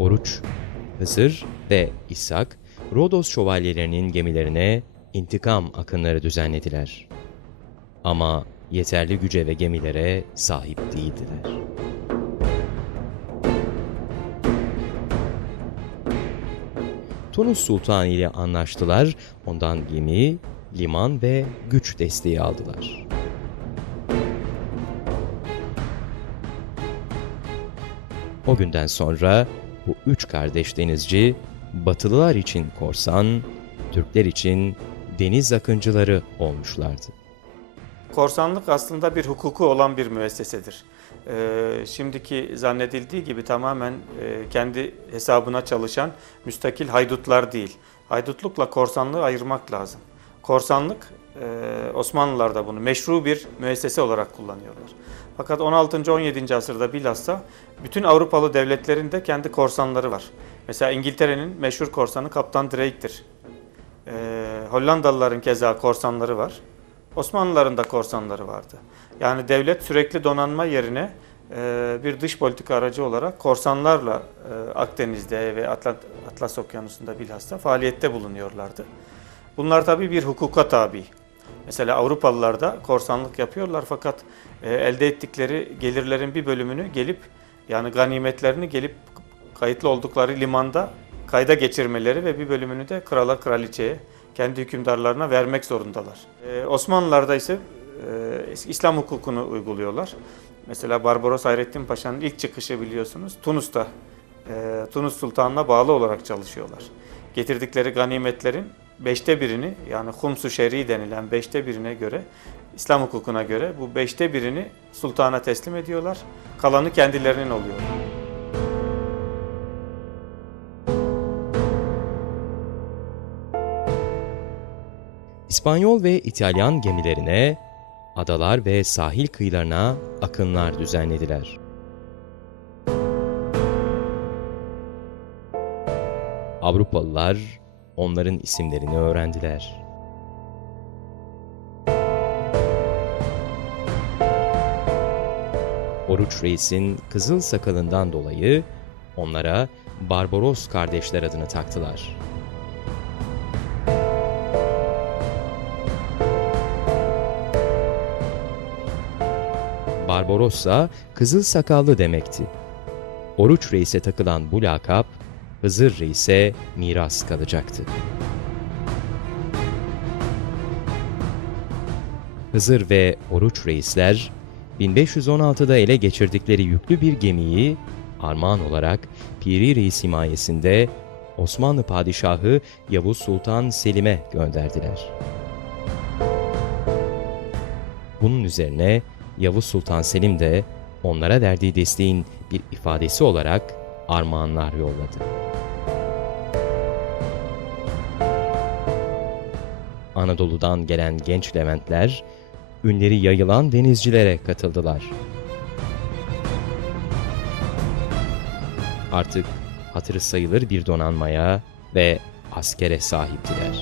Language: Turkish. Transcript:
Oruç, Hızır ve İshak, Rodos şövalyelerinin gemilerine intikam akınları düzenlediler. Ama yeterli güce ve gemilere sahip değildiler. Tunus Sultanı ile anlaştılar, ondan gemi, liman ve güç desteği aldılar. O günden sonra bu üç kardeş denizci, Batılılar için korsan, Türkler için deniz akıncıları olmuşlardı. Korsanlık aslında bir hukuku olan bir müessesedir. Ee, şimdiki zannedildiği gibi tamamen e, kendi hesabına çalışan müstakil haydutlar değil. Haydutlukla korsanlığı ayırmak lazım. Korsanlık, e, Osmanlılar da bunu meşru bir müessese olarak kullanıyorlar. Fakat 16. 17. asırda bilhassa bütün Avrupalı devletlerin de kendi korsanları var. Mesela İngiltere'nin meşhur korsanı Kaptan Drake'tir. Ee, Hollandalıların keza korsanları var. Osmanlıların da korsanları vardı. Yani devlet sürekli donanma yerine e, bir dış politika aracı olarak korsanlarla e, Akdeniz'de ve Atlant Atlas Okyanusu'nda bilhassa faaliyette bulunuyorlardı. Bunlar tabii bir hukuka tabi. Mesela Avrupalılar da korsanlık yapıyorlar fakat e, elde ettikleri gelirlerin bir bölümünü gelip yani ganimetlerini gelip kayıtlı oldukları limanda kayda geçirmeleri ve bir bölümünü de krala kraliçeye kendi hükümdarlarına vermek zorundalar. Ee, Osmanlılar'da ise e, İslam hukukunu uyguluyorlar. Mesela Barbaros Hayrettin Paşa'nın ilk çıkışı biliyorsunuz Tunus'ta e, Tunus Sultanı'na bağlı olarak çalışıyorlar. Getirdikleri ganimetlerin beşte birini yani Humsu Şer'i denilen beşte birine göre İslam hukukuna göre bu beşte birini sultana teslim ediyorlar. Kalanı kendilerinin oluyor. İspanyol ve İtalyan gemilerine, adalar ve sahil kıyılarına akınlar düzenlediler. Avrupalılar onların isimlerini öğrendiler. Oruç Reis'in kızıl sakalından dolayı onlara Barbaros kardeşler adını taktılar. Barbarossa kızıl sakallı demekti. Oruç Reis'e takılan bu lakap Hızır Reis'e miras kalacaktı. Hızır ve Oruç Reisler 1516'da ele geçirdikleri yüklü bir gemiyi armağan olarak Piri Reis himayesinde Osmanlı Padişahı Yavuz Sultan Selim'e gönderdiler. Bunun üzerine Yavuz Sultan Selim de onlara verdiği desteğin bir ifadesi olarak armağanlar yolladı. Anadolu'dan gelen genç Leventler, ünleri yayılan denizcilere katıldılar. Artık hatırı sayılır bir donanmaya ve askere sahiptiler.